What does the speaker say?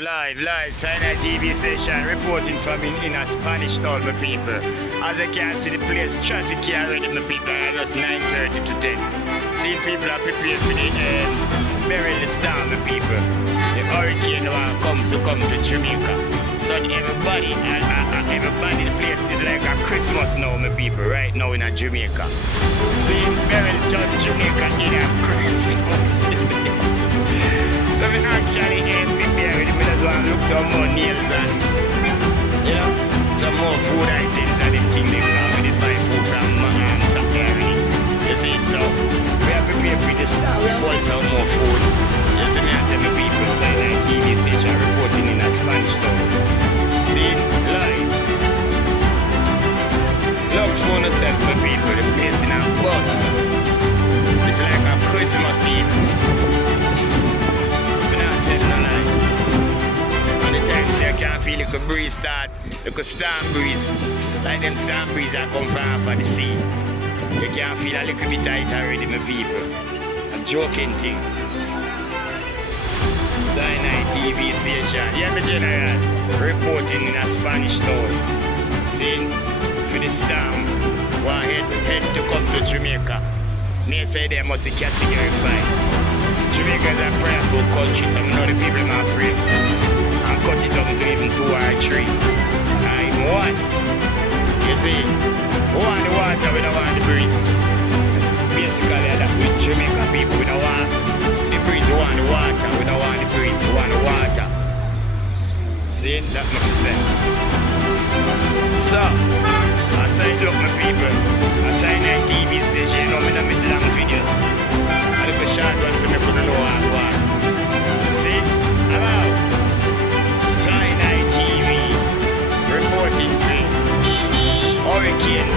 live, Synai TV station reporting from in a Spanish town, my people. As I can see the place, traffic here already, my people, and just 9:30 to 10. See people are prepared for the Beryl storm, my people. The hurricane comes to Jamaica. So everybody, the place is like a Christmas now, my people, right now in a Jamaica. See Beryl turn Jamaica in a Christmas. So we actually ain't prepared. We just want to look for more nails and, you know, some more food items and them things they can we did buy food from supply. You see, so we are prepared for this. We want some more food. You see me and some people Synai TV station reporting in a Spanish town. See, live. Look for yourself, my people, the place in a bus. It's like a Christmas Eve. I can feel like a breeze start, like a storm breeze. Like them storm breeze that come from off of the sea. You can feel a little bit tight already, my people. A joking thing. Synai TV station. Yeah, my general. Reporting in a Spanish town. Seeing for the storm. One head to come to Jamaica. They say they must be category 5. Jamaica is a prayerful country, so I know the people might pray. And cut it down to even 2 or 3. I'm 1. You see, we want the water, we don't want the breeze. Basically, that with Jamaican people, we don't want the breeze, we want the water, we don't want the breeze, we want the water. See, that makes sense. So, I say, look, my people, I say Synai TV station, you know, I'm in the middle of videos. I look a short one for me, for the know what. See, hello. Synai TV reporting to Hurricane